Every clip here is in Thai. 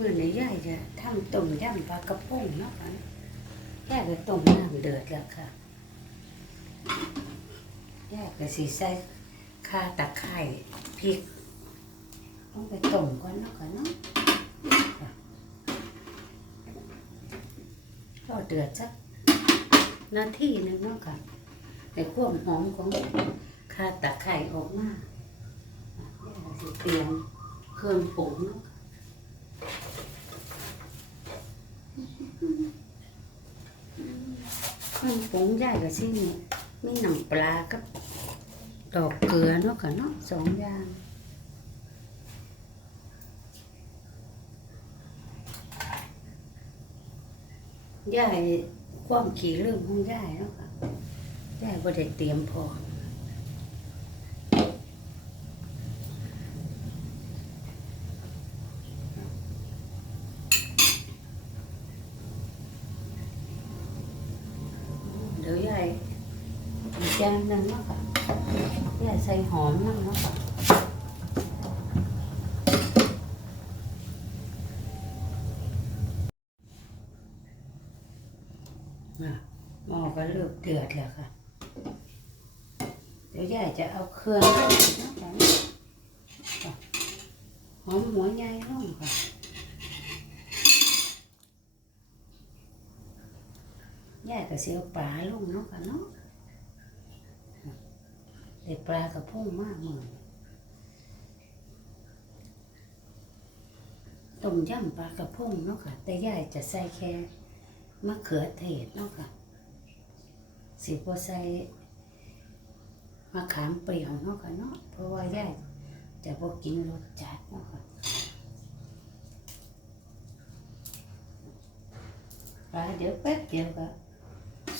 มื่อในี้ยายจะทำต้มยำปลากระพงเนาะค่ะยายก็ต้มน้ำเดือดแล้วค่ะยายก็สีใส่ข่าตะไคร้พริก ต้องไปต้มก่อนเนาะค่ะเนาะรอเดือดสักนาทีหนึงเนาะค่ะในความหอมของข่าตะไคร้ออกมาอะยายก็สิเตรียมเครื่องปรุงเนาะ มันผงใหญ่ก็สิมีมีหนังปลากับดอกเกลือเนาะค่ะเนาะสองอย่างย่ายความขี่เรื่องของย่ายเนาะค่ะย่ายบ่ได้เตรียมพอดี๋ยวยายอีกอย่า งหนึงเนาะค่ะย่ายใส่หอมนั่นเนาะค่ะน่ะหม้อก็เริ่มเดือดแล้วค่ะ เดี๋ยวยายจะเอาเครื่องลงอีกเนาะค่ะค่ะหอมหัวใหญ่ลงค่ะยายก็เสียวปลาลงเนาะค่ะเนาะ ได้ปลากระพงมากมือนต้มยำปลากระพงเนาะค่ะ แต่ยายจะใส่แค่มะเขือเทศเนาะค่ะ สิบ่ใส่มะขามเปรี้ยวเนาะค่ะเนาะเพราะว่ายายจะบ่กินรสจัดเนาะค่ะปลาเดี๋ยวแป๊บเดียวก็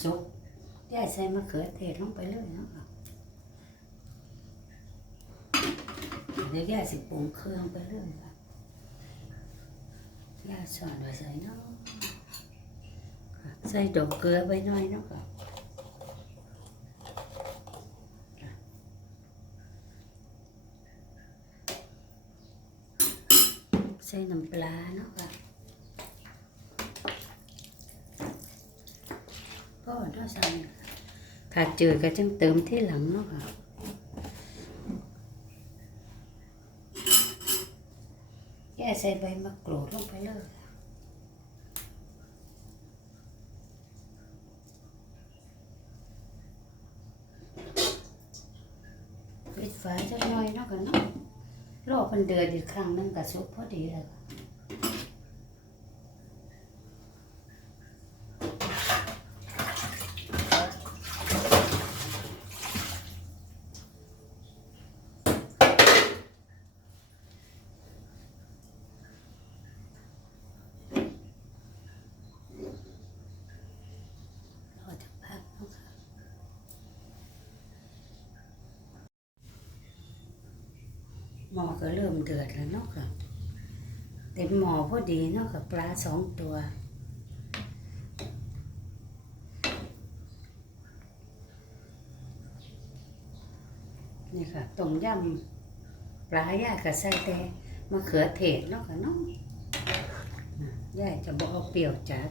สุกยายใส่มะเขือเทศลงไปเลยเนาะค่ะ เดี๋ยวยาสิปรุงเครื่องไปเรื่อยค่ะยาสอนไว้ใส่เนาะใส่ดอกเกลือไว้หน่อยเนาะค่ะใส่น้ำปลาเนาะค่ะก็ถ้าใส่ถ้าจืดก็จึงเติมที่หลังเนาะค่ะแย่ ใส่ใบมะกรูดลงไปเลยปิดฝาจะน้อยเนาะกันเนาะรอมันเดือดอีกครั้งหนึงก็สุกพอดีเลยค่ะ รอจะพักเนาะค่ะห ม้อก็เริ่มเดือดแล้วเนาะค่ะเต็มหม้อพอดีเนาะค่ะปลาสองตัวนี่ค่ะต้มยำปลาย่ากับใส่แต่มะเขือเทศเนาะค่ะเนาะนะย่าจะบอกเอาเปรี้ยวจัด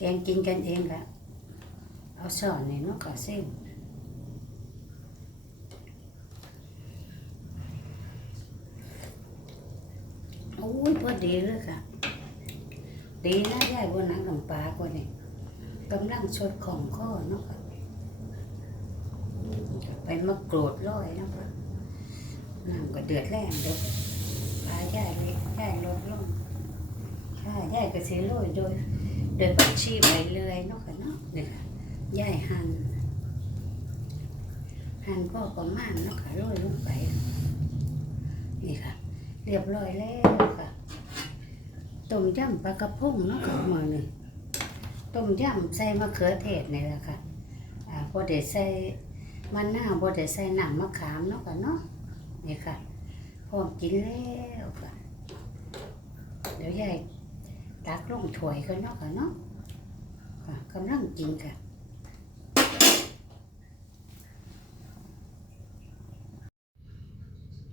แกงกินกันเองละเอาสอนในนกกระเส้นโอ้ยพอดีเลยค่ะ ดีนะยายบนนังลำปลากว่านี่กำลังชดของข้อเนาะค่ะไปมะกรูดร้อยนะคะน้ำก็เดือดแรงเด้อปลาย่ายเลยย่ายลดลงค่ะย่ายก็เสียโรยโดย โดยผักชีไปเรื่อยเนาะค่ะเนาะนี่ค่ะย่ายหั่นหั่นก็ประมาณเนาะค่ะโรยลงไป นี่ค่ะ เรียบร้อยแล้วค่ะต้มยำปลากระพงเนาะค่ะมื้อนี้ต้มยำใส่มะเขือเทศนี่แหละค่ะอ่าบ่ได้ใส่มะนาวบ่ได้ใส่น้ำมะขามเนาะค่ะเนาะนี่ค่ะพร้อมกินแล้วค่ะเดี๋ยวยาย ตักลงถ้วยกันเนาะค่ะเนาะค่ะกำลังกินค่ะ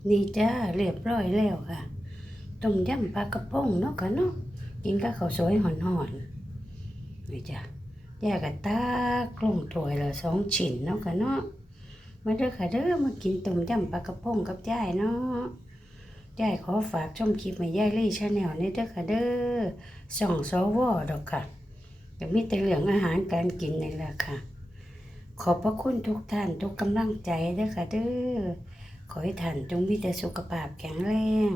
นี่จ้าเรียบร้อยแล้วค่ะต้มยำปลากระพงเนาะค่ะเนาะกินกับข้าวสวยห่อนๆนี่จ้ะยายก็ตักลงถ้วยละสองชิ้นเนาะค่ะเนาะมาเด้อค่ะเด้อมากินต้มยำปลากระพงกับยายเนาะ ยายขอฝากชมคลิปให้ยายลี่ชาแนลนี่เด้อค่ะเด้อส่องสวดอกค่ะก็มีแต่เรื่องอาหารการกินนี่แหละค่ะ ขอบพระคุณทุกท่านทุกกำลังใจเด้อค่ะเด้อขอให้ท่านจงมีแต่สุขภาพแข็งแรง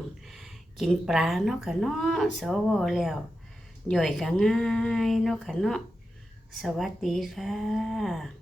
กินปลาเนาะค่ะเนาะสวแล้วย่อยก็ง่ายเนาะค่ะเนาะสวัสดีค่ะ